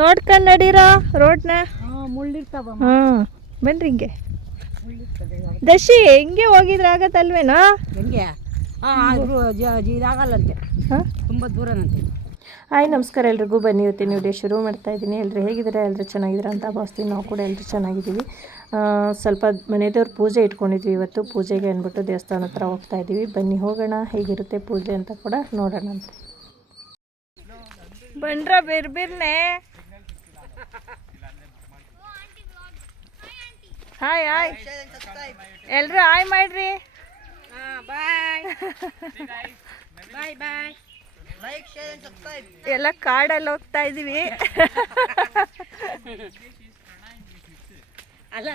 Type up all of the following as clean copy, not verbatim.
ನೋಡ್ಕೊಂಡು ನಡೀರೋ ರೋಡ್ನ. ಮುಳ್ಳಿರ್ತಾವ. ಹಾಂ ಬನ್ರಿ ಹಿಂಗೆ. ದಶಿ ಹಿಂಗೆ ಹೋಗಿದ್ರೆ ಆಗತ್ತಲ್ವೇನೋ? ಹೆಂಗೆ ಇದಾಗಲ್ಲಂತೆ. ಹಾಂ ತುಂಬ ದೂರನಂತೆ. ಹಾಯ್ ನಮಸ್ಕಾರ ಎಲ್ರಿಗೂ. ಬನ್ನಿ ಇವತ್ತಿನ ವಿಡಿಯೋ ಶುರು ಮಾಡ್ತಾ ಇದ್ದೀನಿ. ಎಲ್ಲರೂ ಹೇಗಿದ್ದಾರೆ? ಎಲ್ಲರೂ ಚೆನ್ನಾಗಿದ್ದೀರಾ ಅಂತ ಭಾವಿಸ್ತೀನಿ. ನಾವು ಕೂಡ ಎಲ್ಲರೂ ಚೆನ್ನಾಗಿದ್ದೀವಿ. ಸ್ವಲ್ಪ ಮನೆದೇವ್ರ ಪೂಜೆ ಇಟ್ಕೊಂಡಿದ್ವಿ ಇವತ್ತು. ಪೂಜೆಗೆ ಅಂದ್ಬಿಟ್ಟು ದೇವಸ್ಥಾನ ಹತ್ರ ಹೋಗ್ತಾ ಇದ್ದೀವಿ. ಬನ್ನಿ ಹೋಗೋಣ, ಹೇಗಿರುತ್ತೆ ಪೂಜೆ ಅಂತ ಕೂಡ ನೋಡೋಣ ಅಂತ. ಬಂದ್ರ ಬಿರ್ಬಿರ್ನೆ. ಹಾಯ್ ಹಾಯ್ ಎಲ್ರು ಹಾಯ್ ಮಾಡ್ರಿ. ಬಾಯ್ ಬಾಯ್ ಬಾಯ್. ಎಲ್ಲ ಕಾಡಲ್ಲಿ ಹೋಗ್ತಾ ಇದೀವಿ. ಅಲ್ಲ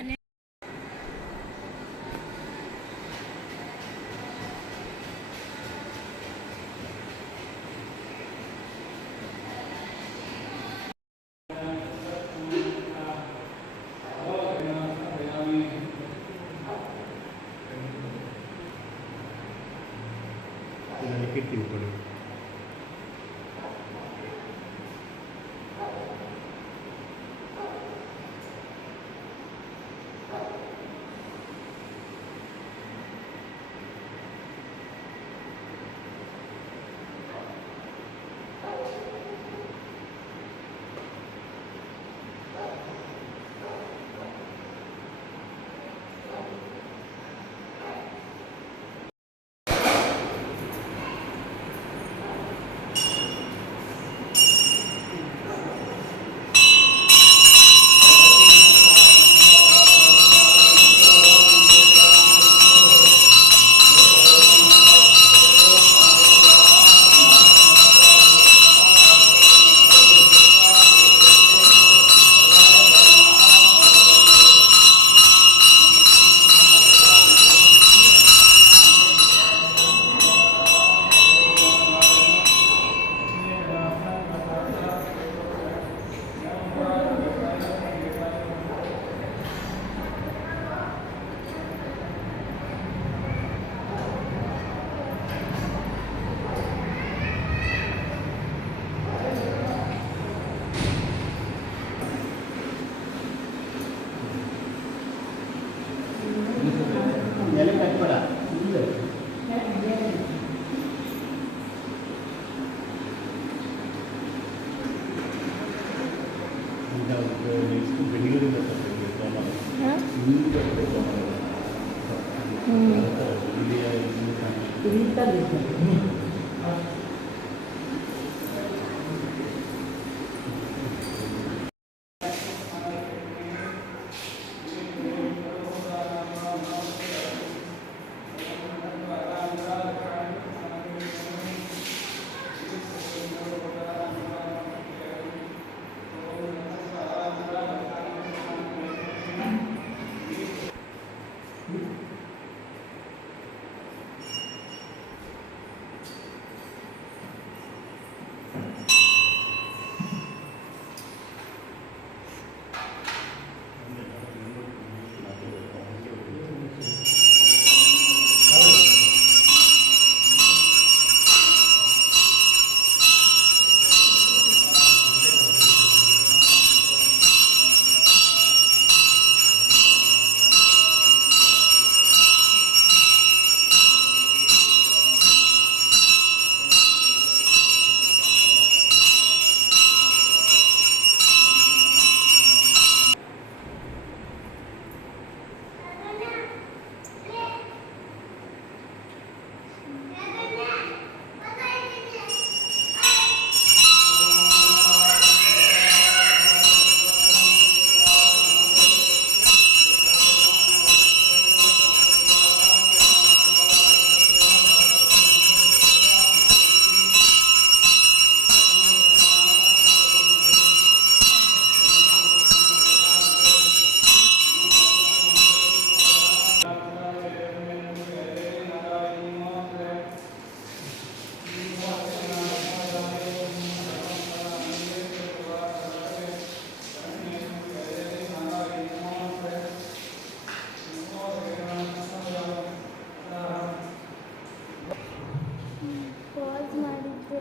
ಪಾಸ್ ಮಾಡಿದ್ದೆ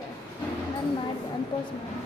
ನಾನು ಮಾಡಿ ಅನ್ಪಾಸ್ ಮಾಡಿ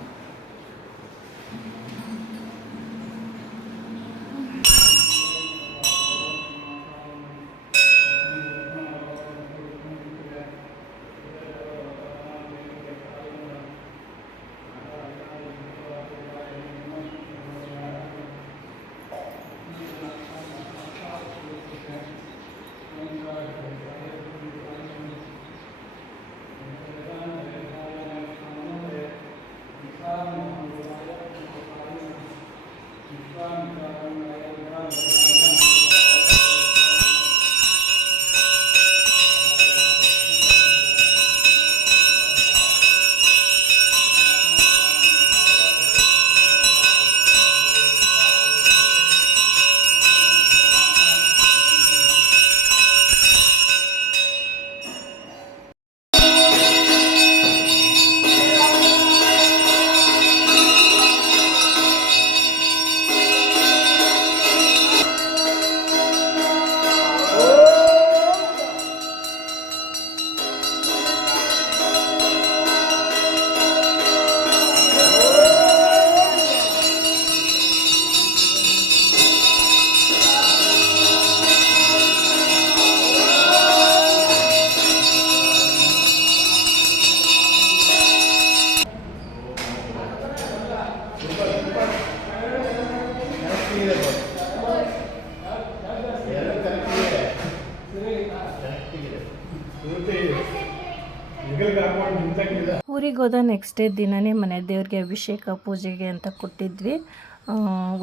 ಹೋದ ನೆಕ್ಸ್ಟ್ ಡೇ ದಿನವೇ ಮನೆ ದೇವ್ರಿಗೆ ಅಭಿಷೇಕ ಪೂಜೆಗೆ ಅಂತ ಕೊಟ್ಟಿದ್ವಿ.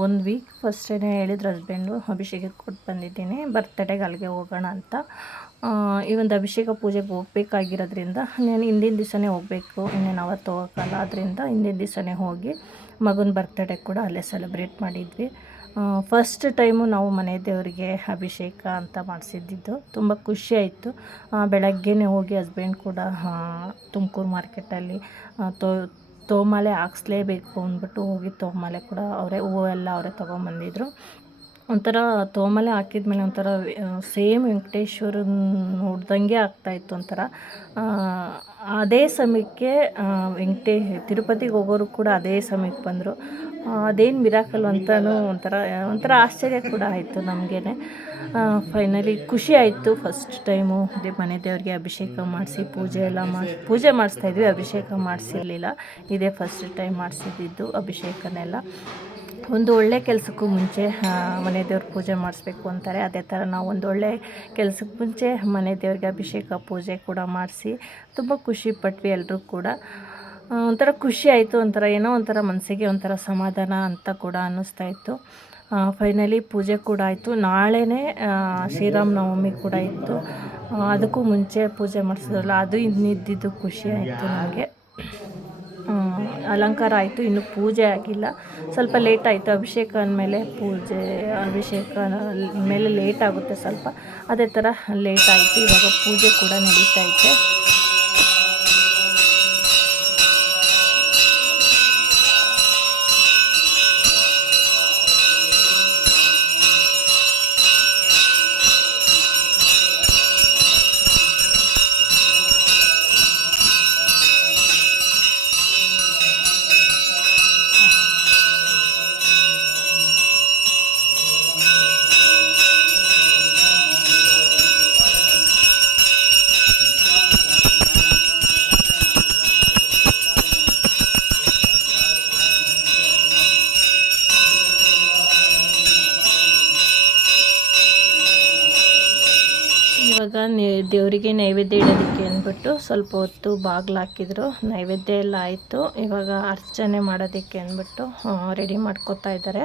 1 ವೀಕ್ ಫಸ್ಟೇ ಹೇಳಿದ್ರು ಹಸ್ಬೆಂಡು ಅಭಿಷೇಕಕ್ಕೆ ಕೊಟ್ಟು ಬಂದಿದ್ದೀನಿ, ಬರ್ತಡೇಗೆ ಅಲ್ಲಿಗೆ ಹೋಗೋಣ ಅಂತ. ಈ ಒಂದು ಅಭಿಷೇಕ ಪೂಜೆಗೆ ಹೋಗ್ಬೇಕಾಗಿರೋದ್ರಿಂದ ನಾನು ಹಿಂದಿನ ದಿವಸನೇ ಹೋಗಬೇಕು, ಇನ್ನೇನು ಅವತ್ತು ಹೋಗೋಕ್ಕಲ್ಲ. ಅದರಿಂದ ಹಿಂದಿನ ದಿವಸನೇ ಹೋಗಿ ಮಗನ ಬರ್ತಡೇ ಕೂಡ ಅಲ್ಲೇ ಸೆಲೆಬ್ರೇಟ್ ಮಾಡಿದ್ವಿ. ಫಸ್ಟ್ ಟೈಮು ನಾವು ಮನೆ ದೇವರಿಗೆ ಅಭಿಷೇಕ ಅಂತ ಮಾಡಿಸಿದ್ದು. ತುಂಬ ಖುಷಿಯಾಯಿತು. ಬೆಳಗ್ಗೆನೇ ಹೋಗಿ ಹಸ್ಬೆಂಡ್ ಕೂಡ ತುಮಕೂರು ಮಾರ್ಕೆಟಲ್ಲಿ ತೋಮಾಲೆ ಹಾಕ್ಸ್ಲೇಬೇಕು ಅಂದ್ಬಿಟ್ಟು ಹೋಗಿ ತೋಮಾಲೆ ಕೂಡ ಅವರೇ ಹೂವೆಲ್ಲ ಅವರೇ ತೊಗೊಂಬಂದಿದ್ರು. ಒಂಥರ ತೋಮಾಲೆ ಹಾಕಿದ್ಮೇಲೆ ಒಂಥರ ಸೇಮ್ ವೆಂಕಟೇಶ್ವರನ ನೋಡ್ದಂಗೆ ಆಗ್ತಾಯಿತ್ತು. ಒಂಥರ ಅದೇ ಸಮಯಕ್ಕೆ ತಿರುಪತಿಗೆ ಹೋಗೋರು ಕೂಡ ಅದೇ ಸಮಯಕ್ಕೆ ಬಂದರು. ಅದೇನು ಮಿರಾಕಲ್ ಅಂತಲೂ ಒಂಥರ ಆಶ್ಚರ್ಯ ಕೂಡ ಆಯಿತು ನಮಗೇ. ಫೈನಲಿ ಖುಷಿ ಆಯಿತು. ಫಸ್ಟ್ ಟೈಮು ಮನೆ ದೇವ್ರಿಗೆ ಅಭಿಷೇಕ ಮಾಡಿಸಿ ಪೂಜೆ ಮಾಡಿಸ್ತಾಯಿದ್ವಿ, ಅಭಿಷೇಕ ಮಾಡಿಸಿರ್ಲಿಲ್ಲ. ಇದೇ ಫಸ್ಟ್ ಟೈಮ್ ಮಾಡಿಸಿದ್ದು ಅಭಿಷೇಕನೆಲ್ಲ. ಒಂದು ಒಳ್ಳೆ ಕೆಲಸಕ್ಕೂ ಮುಂಚೆ ಮನೆ ದೇವ್ರ ಪೂಜೆ ಮಾಡಿಸ್ಬೇಕು ಅಂತಾರೆ. ಅದೇ ಥರ ನಾವು ಒಂದು ಒಳ್ಳೆ ಕೆಲಸಕ್ಕೆ ಮುಂಚೆ ಮನೆ ದೇವ್ರಿಗೆ ಅಭಿಷೇಕ ಪೂಜೆ ಕೂಡ ಮಾಡಿಸಿ ತುಂಬ ಖುಷಿ ಪಟ್ವಿ ಎಲ್ಲರೂ ಕೂಡ. ಒಂಥರ ಖುಷಿ ಆಯಿತು, ಏನೋ ಒಂಥರ ಮನಸ್ಸಿಗೆ ಒಂಥರ ಸಮಾಧಾನ ಅಂತ ಕೂಡ ಅನ್ನಿಸ್ತಾಯಿತ್ತು. ಫೈನಲಿ ಪೂಜೆ ಕೂಡ ಆಯಿತು. ನಾಳೆನೇ ಶ್ರೀರಾಮ ನವಮಿ ಕೂಡ ಇತ್ತು. ಅದಕ್ಕೂ ಮುಂಚೆ ಪೂಜೆ ಮಾಡಿಸಿದ್ರಲ್ಲ, ಅದು ಇನ್ನಿದ್ದಿದ್ದು ಖುಷಿ ಆಯಿತು ನಮಗೆ. ಅಲಂಕಾರ ಆಯಿತು, ಇನ್ನೂ ಪೂಜೆ ಆಗಿಲ್ಲ, ಸ್ವಲ್ಪ ಲೇಟ್ ಆಯಿತು. ಅಭಿಷೇಕ ಅಂದಮೇಲೆ ಅಭಿಷೇಕ ಮೇಲೆ ಲೇಟ್ ಆಗುತ್ತೆ ಸ್ವಲ್ಪ, ಅದೇ ಥರ ಲೇಟ್ ಆಯಿತು. ಇವಾಗ ಪೂಜೆ ಕೂಡ ನಡೀತೈತೆ. ಇವಾಗ ದೇವರಿಗೆ ನೈವೇದ್ಯ ಇಡೋದಕ್ಕೆ ಅಂದ್ಬಿಟ್ಟು ಸ್ವಲ್ಪ ಹೊತ್ತು ಬಾಗಿಲು ಹಾಕಿದ್ರು. ನೈವೇದ್ಯ ಎಲ್ಲ ಆಯಿತು. ಇವಾಗ ಅರ್ಚನೆ ಮಾಡೋದಕ್ಕೆ ಅಂದ್ಬಿಟ್ಟು ರೆಡಿ ಮಾಡ್ಕೋತಾ ಇದ್ದಾರೆ.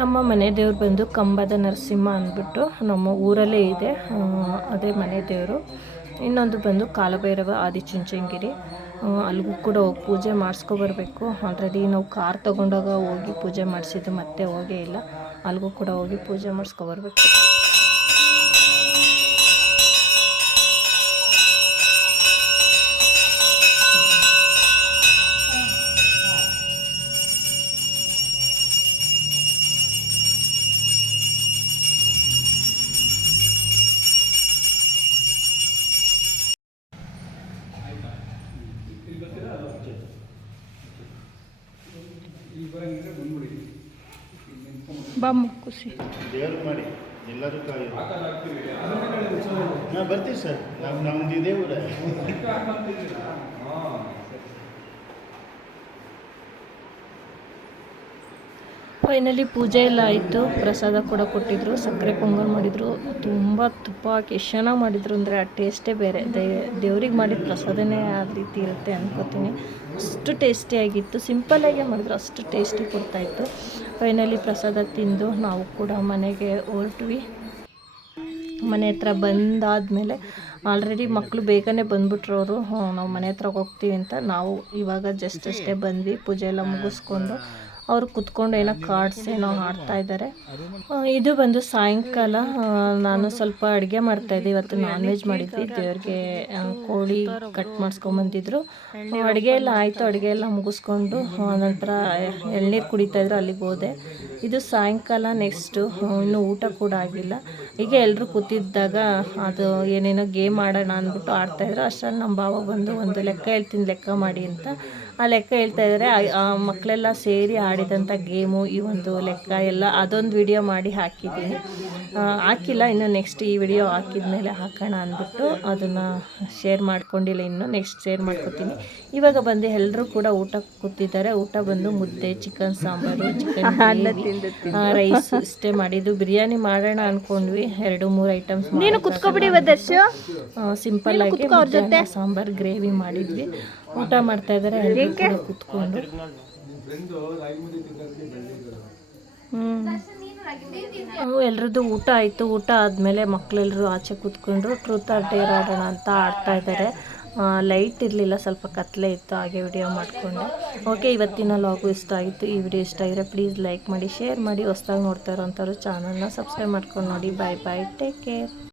ನಮ್ಮ ಮನೆ ದೇವ್ರು ಬಂದು ಕಂಬದ ನರಸಿಂಹ ಅಂದ್ಬಿಟ್ಟು ನಮ್ಮ ಊರಲ್ಲೇ ಇದೆ, ಅದೇ ಮನೆ ದೇವರು. ಇನ್ನೊಂದು ಬಂದು ಕಾಲಭೈರವ ಆದಿಚುಂಚನಗಿರಿ, ಅಲ್ಲಿಗೂ ಕೂಡ ಹೋಗಿ ಪೂಜೆ ಮಾಡಿಸ್ಕೊಬರ್ಬೇಕು. ಆಲ್ರೆಡಿ ನಾವು ಕಾರ್ ತೊಗೊಂಡಾಗ ಹೋಗಿ ಪೂಜೆ ಮಾಡಿಸಿದ್ದು, ಮತ್ತೆ ಹೋಗೇ ಇಲ್ಲ. ಅಲ್ಲಿಗೂ ಕೂಡ ಹೋಗಿ ಪೂಜೆ ಮಾಡಿಸ್ಕೊಬರ್ಬೇಕು. ಬಾ ಮುಕ್ಕುಸಿ ದೇವ್ರು ಮಾಡಿ ಎಲ್ಲರೂ ನಾವು ಬರ್ತೀವಿ ಸರ್. ನಮ್ದು ಇದೇ ಊರ. ಫೈನಲಿ ಪೂಜೆ ಎಲ್ಲ ಆಯಿತು. ಪ್ರಸಾದ ಕೂಡ ಕೊಟ್ಟಿದ್ರು, ಸಕ್ಕರೆ ಪೊಂಗಲ್ ಮಾಡಿದರು. ತುಂಬ ತುಪ್ಪ ಹಾಕಿ ಎಷ್ಟು ಚೆನ್ನಾಗಿ ಮಾಡಿದರು ಅಂದರೆ ಆ ಟೇಸ್ಟೇ ಬೇರೆ. ದೇವ್ರಿಗೆ ಮಾಡಿದ ಪ್ರಸಾದನೇ ಆ ರೀತಿ ಇರುತ್ತೆ ಅಂದ್ಕೋತೀನಿ. ಅಷ್ಟು ಟೇಸ್ಟಿಯಾಗಿತ್ತು. ಸಿಂಪಲ್ಲಾಗೆ ಮಾಡಿದ್ರು, ಅಷ್ಟು ಟೇಸ್ಟಿ ಕೊಡ್ತಾಯಿತ್ತು. ಫೈನಲಿ ಪ್ರಸಾದ ತಿಂದು ನಾವು ಕೂಡ ಮನೆಗೆ ಹೊರಟ್ವಿ. ಮನೆ ಹತ್ರ ಬಂದಾದಮೇಲೆ ಆಲ್ರೆಡಿ ಮಕ್ಕಳು ಬೇಗನೆ ಬಂದುಬಿಟ್ರು. ಅವರು ನಾವು ಮನೆ ಹತ್ರ ಹೋಗ್ತೀವಿ ಅಂತ, ನಾವು ಇವಾಗ ಜಸ್ಟ್ ಅಷ್ಟೇ ಬಂದ್ವಿ. ಪೂಜೆ ಎಲ್ಲ ಮುಗಿಸ್ಕೊಂಡು ಅವರು ಕುತ್ಕೊಂಡು ಏನೋ ಕಾರ್ಡ್ಸ್ ಏನೋ ಆಡ್ತಾ ಇದ್ದಾರೆ. ಇದು ಬಂದು ಸಾಯಂಕಾಲ ನಾನು ಸ್ವಲ್ಪ ಅಡುಗೆ ಮಾಡ್ತಾಯಿದ್ದೆ. ಇವತ್ತು ನಾನ್ ವೆಜ್ ಮಾಡಿದ್ವಿ. ದೇವ್ರಿಗೆ ಕೋಳಿ ಕಟ್ ಮಾಡಿಸ್ಕೊಂಬಂದಿದ್ರು. ಅಡುಗೆ ಎಲ್ಲ ಆಯಿತು. ಅಡುಗೆ ಎಲ್ಲ ಮುಗಿಸ್ಕೊಂಡು ನಂತರ ಎಳ್ನೀರು ಕುಡಿತಾಯಿದ್ರು, ಅಲ್ಲಿಗೆ ಹೋದೆ. ಇದು ಸಾಯಂಕಾಲ. ನೆಕ್ಸ್ಟು ಇನ್ನೂ ಊಟ ಕೂಡ ಆಗಿಲ್ಲ. ಹೀಗೆ ಎಲ್ಲರೂ ಕೂತಿದ್ದಾಗ ಅದು ಏನೇನೋ ಗೇಮ್ ಆಡೋಣ ಅಂದ್ಬಿಟ್ಟು ಆಡ್ತಾಯಿದ್ರು. ಅಷ್ಟರಲ್ಲಿ ನಮ್ಮ ಭಾವ ಬಂದು ಒಂದು ಲೆಕ್ಕ ಹೇಳ್ತೀನಿ ಲೆಕ್ಕ ಮಾಡಿ ಅಂತ ಆ ಲೆಕ್ಕ ಹೇಳ್ತಾ ಇದ್ದಾರೆ. ಆ ಮಕ್ಕಳೆಲ್ಲ ಸೇರಿ ಆಡಿದಂಥ ಗೇಮು ಈ ಒಂದು ಲೆಕ್ಕ ಎಲ್ಲ ಅದೊಂದು ವಿಡಿಯೋ ಮಾಡಿ ಹಾಕಿದ್ದೀನಿ. ಹಾಕಿಲ್ಲ, ಇನ್ನು ನೆಕ್ಸ್ಟ್ ಈ ವಿಡಿಯೋ ಹಾಕಿದ ಮೇಲೆ ಹಾಕೋಣ ಅಂದ್ಬಿಟ್ಟು ಅದನ್ನು ಶೇರ್ ಮಾಡ್ಕೊಂಡಿಲ್ಲ. ಇನ್ನು ನೆಕ್ಸ್ಟ್ ಶೇರ್ ಮಾಡ್ಕೊತೀನಿ. ಇವಾಗ ಬಂದು ಎಲ್ಲರೂ ಕೂಡ ಊಟ ಕೂತಿದ್ದಾರೆ. ಊಟ ಬಂದು ಮುದ್ದೆ, ಚಿಕನ್ ಸಾಂಬಾರು, ಚಿಕನ್ ರೈಸ್ ಇಷ್ಟೇ ಮಾಡಿದ್ದು. ಬಿರಿಯಾನಿ ಮಾಡೋಣ ಅಂದ್ಕೊಂಡ್ವಿ, 2-3 ಐಟಮ್ಸ್. ನೀನು ಕುತ್ಕೊಬಿಡಿ ಸಿಂಪಲ್ ಆಗಿ ಸಾಂಬಾರು ಗ್ರೇವಿ ಮಾಡಿದ್ವಿ. ಊಟ ಮಾಡ್ತಾ ಇದ್ದಾರೆ ಎಲ್ಲರೂ ಕುತ್ಕೊಂಡು. ಎಲ್ರದ್ದು ಊಟ ಆಯಿತು. ಊಟ ಆದಮೇಲೆ ಮಕ್ಕಳೆಲ್ಲರೂ ಆಚೆ ಕೂತ್ಕೊಂಡ್ರು. ಟ್ರೂತ್ ಆರ್ ಡೇರ್ ಆಡೋಣ ಅಂತ ಆಡ್ತಾ ಇದ್ದಾರೆ. ಲೈಟ್ ಇರಲಿಲ್ಲ, ಸ್ವಲ್ಪ ಕತ್ಲೆ ಇತ್ತು, ಹಾಗೆ ವಿಡಿಯೋ ಮಾಡಿಕೊಂಡೆ. ಓಕೆ, ಇವತ್ತಿನ ಲಾಗು ಇಷ್ಟ ಆಯಿತು. ಈ ವಿಡಿಯೋ ಇಷ್ಟ ಆಗಿದ್ರೆ ಪ್ಲೀಸ್ ಲೈಕ್ ಮಾಡಿ, ಶೇರ್ ಮಾಡಿ. ಹೊಸ್ದಾಗಿ ನೋಡ್ತಾ ಇರೋಂಥವ್ರು ಚಾನಲ್ನ ಸಬ್ಸ್ಕ್ರೈಬ್ ಮಾಡ್ಕೊಂಡು ನೋಡಿ. ಬಾಯ್ ಬಾಯ್, ಟೇಕ್ ಕೇರ್.